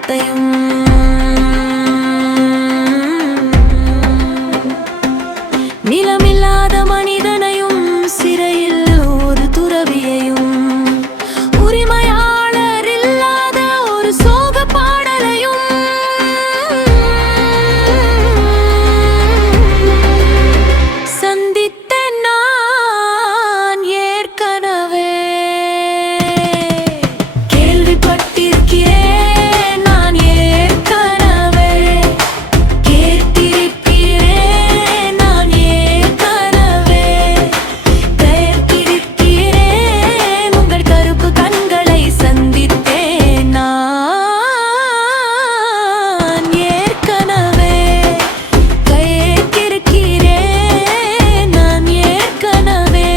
வானத்தையும் நிலமில்லாத மனிதனையும் சிறையில் ஒரு துறவியையும் உரிமையாளர் இல்லாத ஒரு சோக பாடலையும் சந்தித்தேன் நான் ஏற்கனவே. கேள்விப்பட்டிருக்கிறேன் நான் ஏற்கனவே, கேட்டிருக்கிறேன் நான் ஏற்கனவே, கேட்டிருக்கிறேன் உங்கள் கருப்பு கண்களை சந்தித்தேன் நான் ஏற்கனவே, கேட்டிருக்கிறேன் நான் ஏற்கனவே,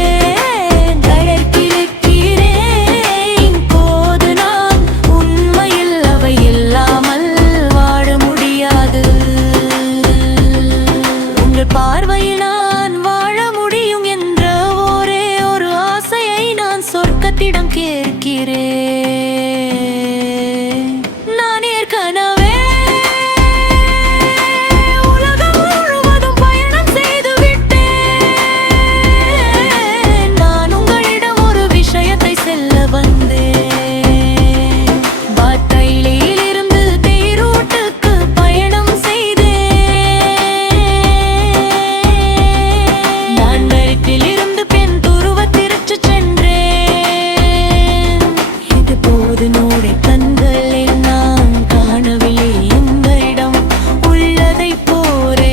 கேட்டிருக்கிறேன் போது நான் உண்மையில் அவை இல்லாமல் வாழ முடியாது. உங்கள் பார்வையில் நான் வாழ முடியும் என்ற ஒரே ஒரு ஆசையை நான் சொர்க்கத்திடம் கேட்கிறேன். நான் ஏற்கனவே உலகம் முழுவதும் பயணம் செய்து விட்டேன். நான் உங்களிடம் ஒரு விஷயத்தை சொல்ல வந்தேன். பாட்டையிலிருந்து பெய்ரூட்டுக்கு பயணம் செய்தேன். நான் மெரிட்டிலிருந்து பெண் துருவத்திற்கு சென்றேன். இது போது நோடை கண்களில் நான் காணவில்லை எங்களிடம் உள்ளதை போரே.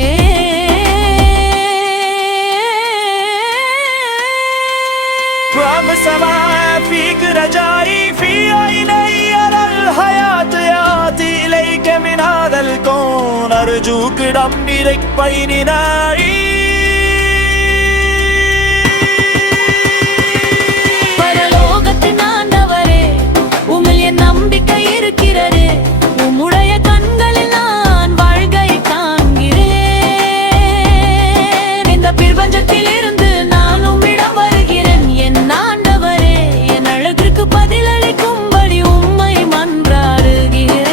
promise معاه فيك رجائي في عيني أرى الحياة يأتي إليك من هذا الكون أرجوك دمرك بيننا பரலோகத்தின் ஆண்டவரே, உம்மில் என் நம்பிக்கை இருக்கிறது. உம்முடைய கண்களில் நான் வாழ்கை காண்கிறேன். இந்த பிரபஞ்சத்தில் இருந்து நான் உம்மிடம் வருகிறேன். என் ஆண்டவரே, என் அழகிற்கு பதிலளிக்கும்படி உம்மை மன்றாடுகிறேன்.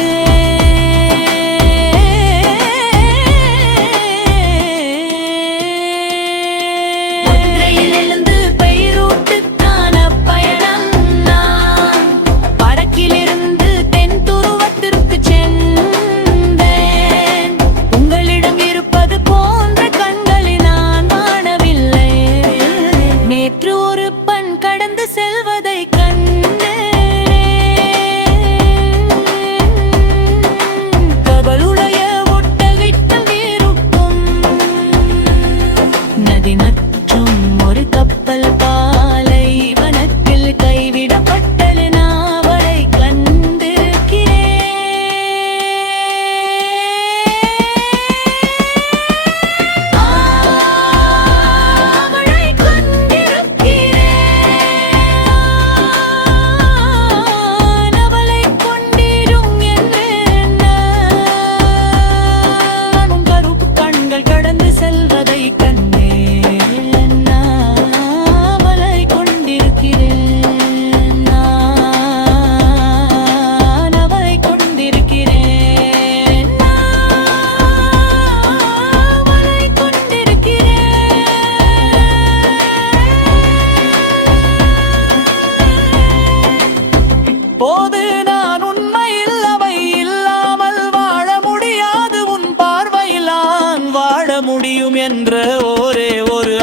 ஒன்றையிலிருந்து பெய்ரூட்டுக்கான பயணம் நான் வடக்கிலிருந்து தென் துருவத்திற்கு சென்றேன். உங்களிடம் இருப்பது போன்ற கண்களை நான் காணவில்லை. நேற்று ஒரு பெண் கடந்து செல்வதை கண்டேன். கவலுடைய ஒட்டகைகள் இருக்கும் நதி மற்றும் ஒரு கப்பல் பாலை வனத்தில் கைவிடப்பட்டது. நான் அவளை கண்டிருக்கிறேன். அவளை கண்டிருக்கிறேன். அவளை கொண்டிரும் என்று நான் உன் கருப்பு கண்கள் கடந்து செல்வதை கண்டேன். நான் அவளை கொண்டிருக்கிறேன். நான் அவளை கொண்டிருக்கிறேன். நான் அவளை கொண்டிருக்கிறேன். போது நான் உண்மையில் அவை இல்லாமல் வாழ முடியாது. உன் பார்வையில் நான் வாழ முடியும் என்ற ஒரே ஒரு